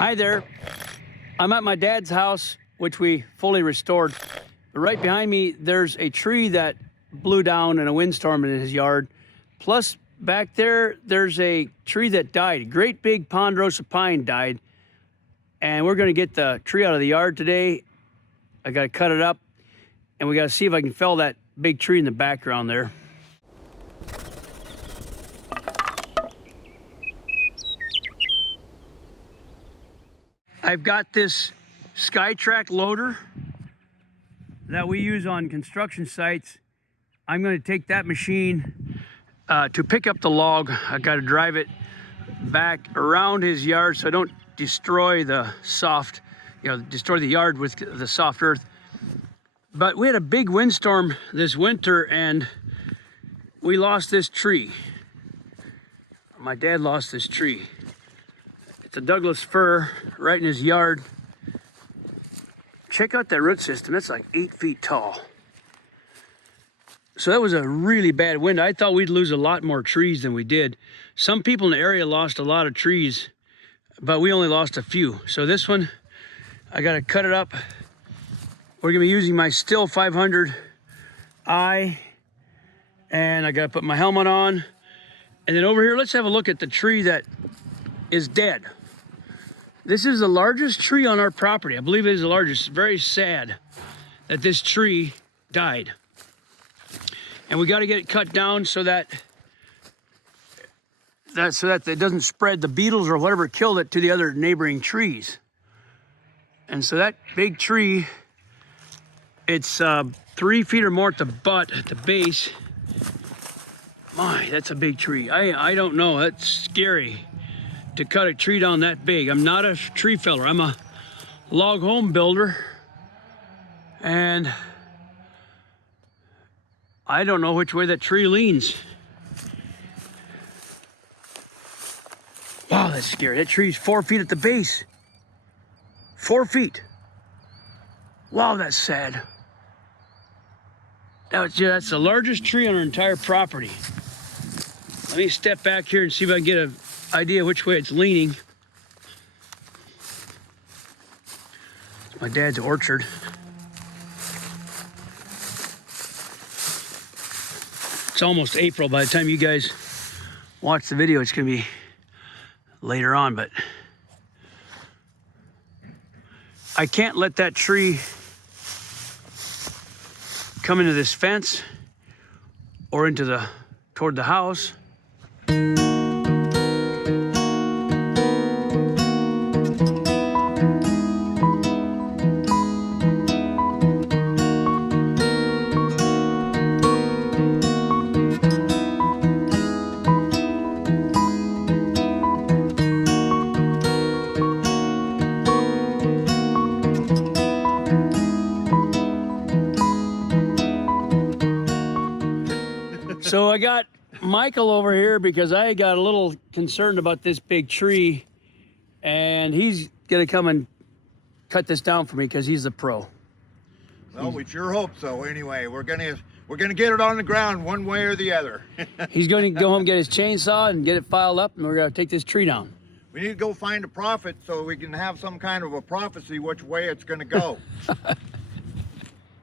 Hi there. I'm at my dad's house, which we fully restored. Right behind me, there's a tree that blew down in a windstorm in his yard. Plus, back there, there's a tree that died. A great big ponderosa pine died. And we're gonna get the tree out of the yard today. I gotta cut it up, and we gotta see if I can fell that big tree in the background there. I've got this SkyTrack loader that we use on construction sites. I'm going to take that machine to pick up the log. I got to drive it back around his yard so I don't destroy the soft, destroy the yard with the soft earth. But we had a big windstorm this winter and we lost this tree. My dad lost this tree. It's a Douglas fir right in his yard. Check out that root system. That's like 8 feet tall. So that was a really bad wind. I thought we'd lose a lot more trees than we did. Some people in the area lost a lot of trees, but we only lost a few. So this one, I gotta cut it up. We're gonna be using my Stihl 500i, and I gotta put my helmet on. And then over here, let's have a look at the tree that is dead. This is the largest tree on our property. I believe it is the largest. It's very sad that this tree died. And we got to get it cut down so that it doesn't spread the beetles or whatever killed it to the other neighboring trees. And so that big tree, it's 3 feet or more at the butt, at the base. My, that's a big tree. I don't know. That's scary to cut a tree down that big. I'm not a tree feller. I'm a log home builder. And I don't know which way that tree leans. Wow, that's scary. That tree's 4 feet at the base. 4 feet. Wow, that's sad. That's the largest tree on our entire property. Let me step back here and see if I can get an idea which way it's leaning. It's my dad's orchard. It's almost April. By the time you guys watch the video, it's gonna be later on, but I can't let that tree come into this fence or into toward the house. So I got Michael over here because I got a little concerned about this big tree, and he's gonna come and cut this down for me because he's the pro. Well, we sure hope so. Anyway, we're gonna get it on the ground one way or the other. He's going to go home and get his chainsaw and get it filed up, and we're gonna take this tree down. We need to go find a prophet so we can have some kind of a prophecy which way it's gonna go.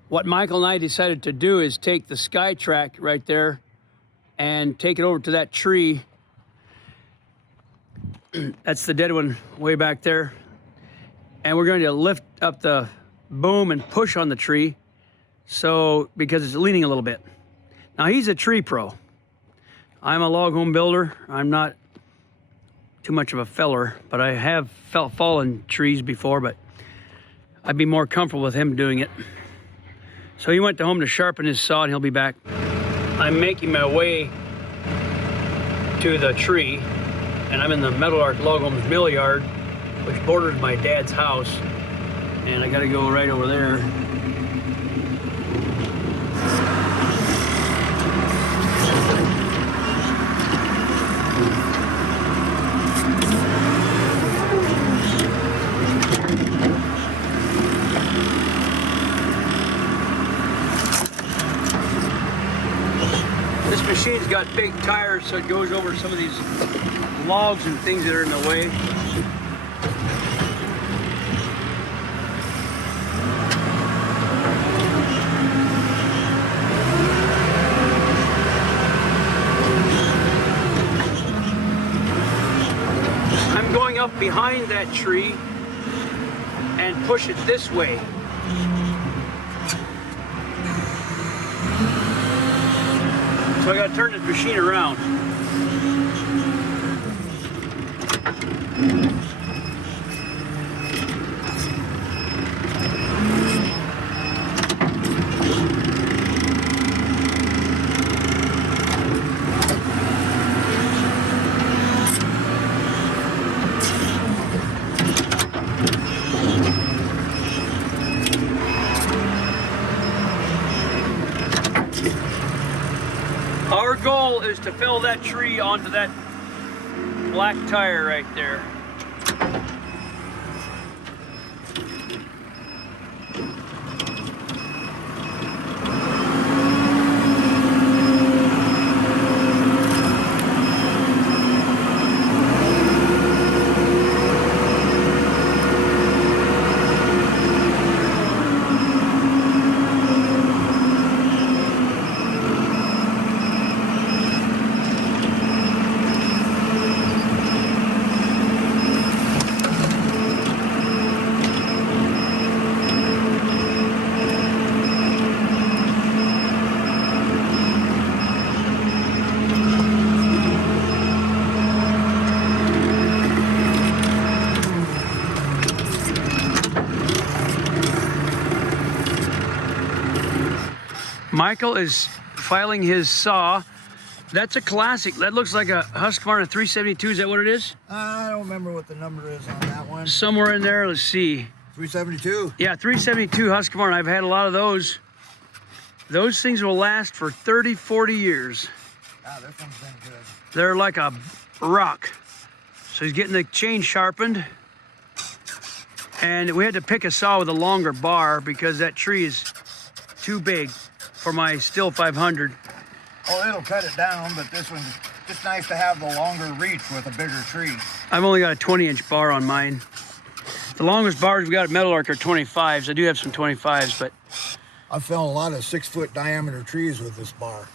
What Michael and I decided to do is take the SkyTrack right there and take it over to that tree. That's the dead one way back there. And we're going to lift up the boom and push on the tree, because it's leaning a little bit. Now he's a tree pro. I'm a log home builder. I'm not too much of a feller, but I have fallen trees before, but I'd be more comfortable with him doing it. So he went to home to sharpen his saw and he'll be back. I'm making my way to the tree, and I'm in the Meadowlark Log Homes mill yard, which borders my dad's house, and I gotta go right over there. This machine's got big tires, so it goes over some of these logs and things that are in the way. behind that tree and push it this way. So I gotta turn this machine around. Our goal is to fill that tree onto that black tire right there. Michael is filing his saw. That's a classic. That looks like a Husqvarna 372. Is that what it is? I don't remember what the number is on that one. Somewhere in there. Let's see. 372. Yeah, 372 Husqvarna. I've had a lot of those. Those things will last for 30, 40 years. Ah, this one's been good. They're like a rock. So he's getting the chain sharpened. And we had to pick a saw with a longer bar because that tree is too big for my Stihl 500. Oh, it'll cut it down, but this one's just nice to have the longer reach with a bigger tree. I've only got a 20-inch bar on mine. The longest bars we got at Meadowlark are 25s. I do have some 25s, but I've felled a lot of 6-foot diameter trees with this bar,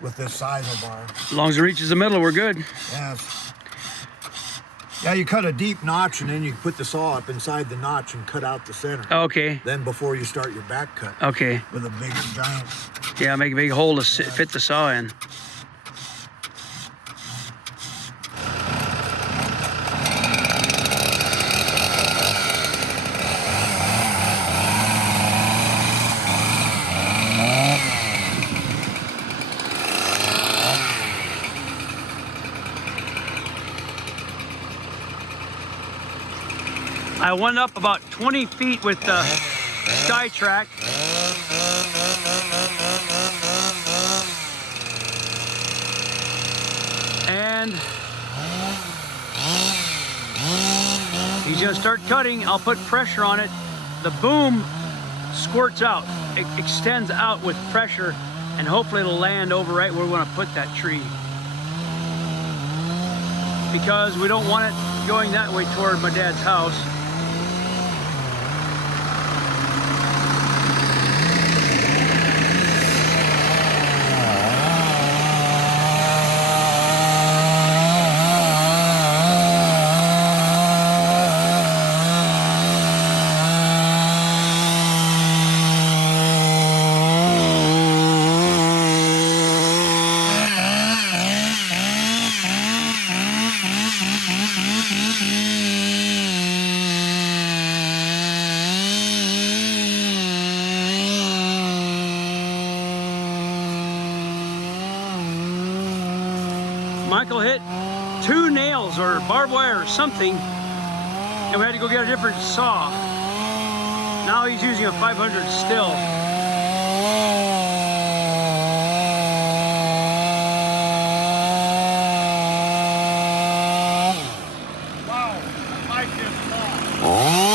with this size of bar. as long as it reaches the middle, we're good. Yes. Yeah, you cut a deep notch and then you put the saw up inside the notch and cut out the center. Okay, Then before you start your back cut okay. with a big giant. Yeah, make a big hole to fit the saw in. I went up about 20 feet with the SkyTrack. And he's gonna start cutting. I'll put pressure on it. The boom squirts out. It extends out with pressure, and hopefully it'll land over right where we want to put that tree. Because we don't want it going that way toward my dad's house. Michael hit 2 nails or barbed wire or something, and we had to go get a different saw. Now he's using a 500 Stihl. Wow, I like this saw.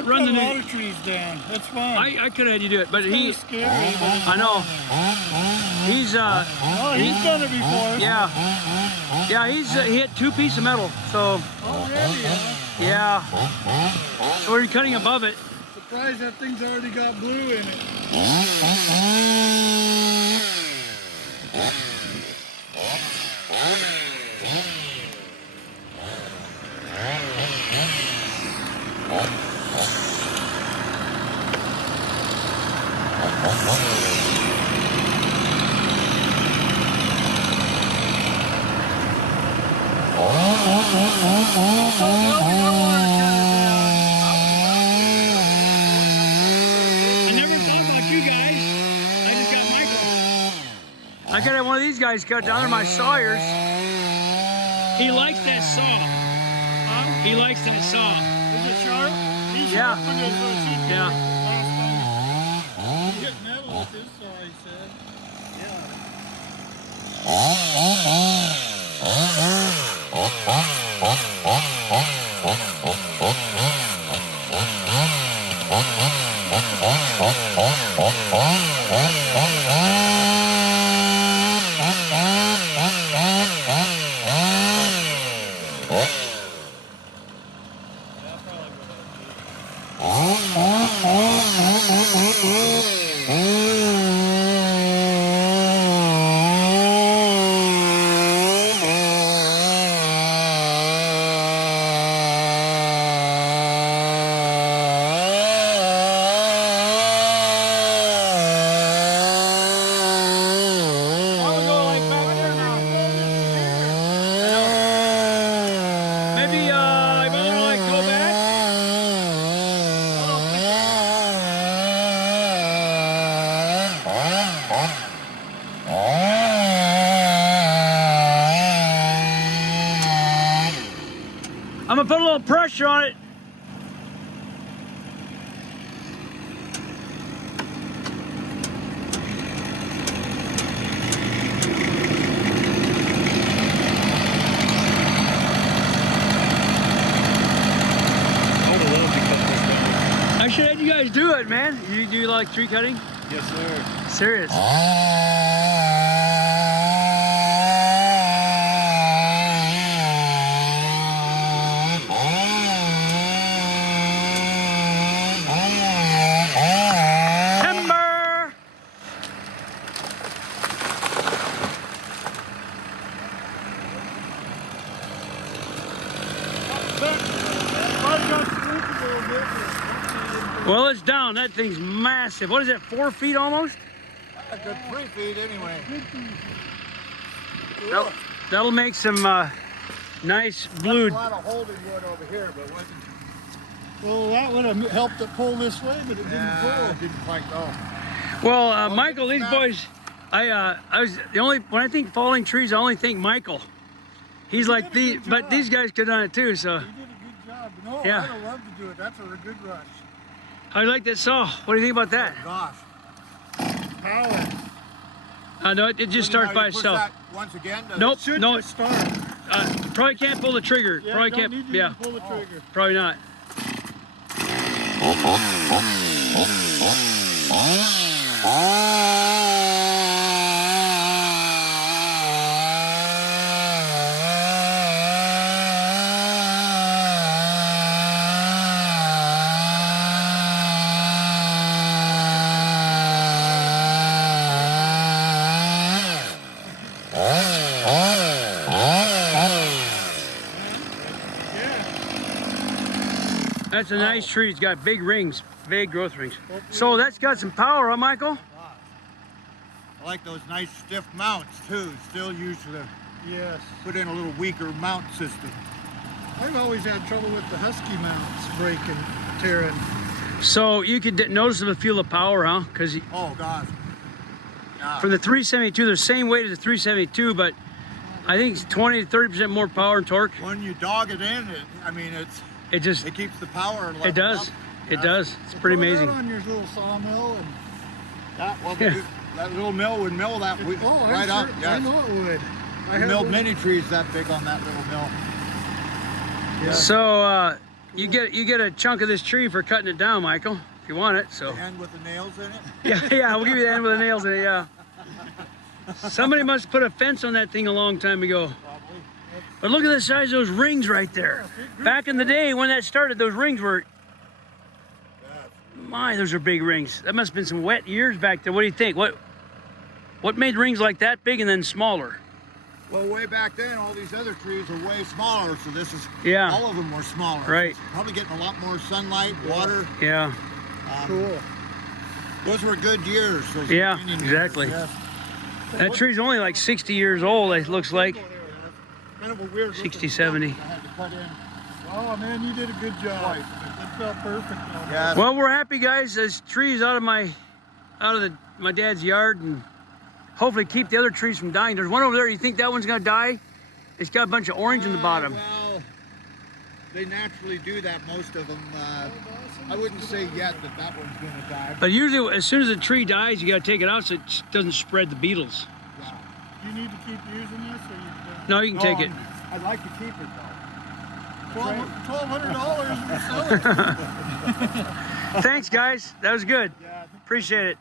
I've run the cut a lot new. of trees down. It's fun. I could have had you do it, but It's he. kinda scary, but it's I know. He's oh, he's done it before. yeah. He hit 2 pieces of metal. So Already, huh? yeah. So we're cutting above it. Surprised that thing's already got blue in it. I never thought about you guys. I just got Michael. I could have one of these guys cut down under my sawyers. He likes that saw. Huh? He likes that saw. Is it sharp? He's Yeah. sharpened it so it should be Yeah. last time. He hit metal with his saw, he said. I'm gonna put a little pressure on it. I should have you guys do it, man. You do like tree cutting? Yes, sir. Serious. Timber! Well, it's down. That thing's massive. What is it, 4 feet almost? A good 3 feet anyway. That'll make some nice blue. A lot of holding wood over here, but wasn't. Well, that would have helped it pull this way, but it didn't pull. It didn't quite go. Well, Michael, these boys, I was the only, when I think falling trees, I only think Michael. He's like did a the, good but job. these guys could have done it too, so. You did a good job. No, Yeah. I'd have loved to do it. That's a good rush. How do you like that saw? What do you think about that? Gosh. Power. No, it just starts by itself. That once again. Nope, Should no, just start. probably can't pull the trigger. Yeah, Probably don't can't, need to yeah, even pull the trigger. probably not. That's a nice tree. It's got big rings, big growth rings. So that's got some power, huh, Michael? I like those nice stiff mounts too. Still use the Yes. put in a little weaker mount system. I've always had trouble with the Husky mounts breaking, tearing. So you could noticeably feel the power, huh? Because Oh gosh. Yeah. for the 372, they're the same weight as the 372, but I think it's 20 to 30% more power and torque. When you dog it in, It just, it keeps the power level it does. up. It Yeah. does. It's pretty Put amazing. that on your little sawmill and Yeah. That little mill would mill that right I'm up. sure, I Yes. know it would. I We had milled one- many trees that big on that little mill. Yeah. So You get a chunk of this tree for cutting it down, Michael, if you want it. So. The end with the nails in it? Yeah, we'll give you the end with the nails in it, yeah. Somebody must put a fence on that thing a long time ago. Probably. But look at the size of those rings right there. Back in the day when that started, those rings were, my, those are big rings. That must have been some wet years back there. What do you think? What made rings like that big and then smaller? Well, way back then, all these other trees were way smaller, so this is, Yeah. all of them were smaller. Right. So probably getting a lot more sunlight, water. Yeah. Cool. Those were good years. Those Yeah, opinion exactly. years, That tree's only like 60 years old, it looks like. Kind of a weird 60, 70. I had to cut in. Oh man, you did a good job. It felt perfect. Yeah. Well, we're happy, guys. There's trees out of my dad's yard, and hopefully keep the other trees from dying. There's one over there. You think that one's gonna die? It's got a bunch of orange in the bottom. Well, they naturally do that, most of them. I wouldn't say yet that one's going to die. But usually, as soon as a tree dies, you gotta take it out so it doesn't spread the beetles. You need to keep using this, or you? No, you can take it. I'd like to keep it though. $1,200 and sell it. Thanks, guys. That was good. Yeah. Appreciate it.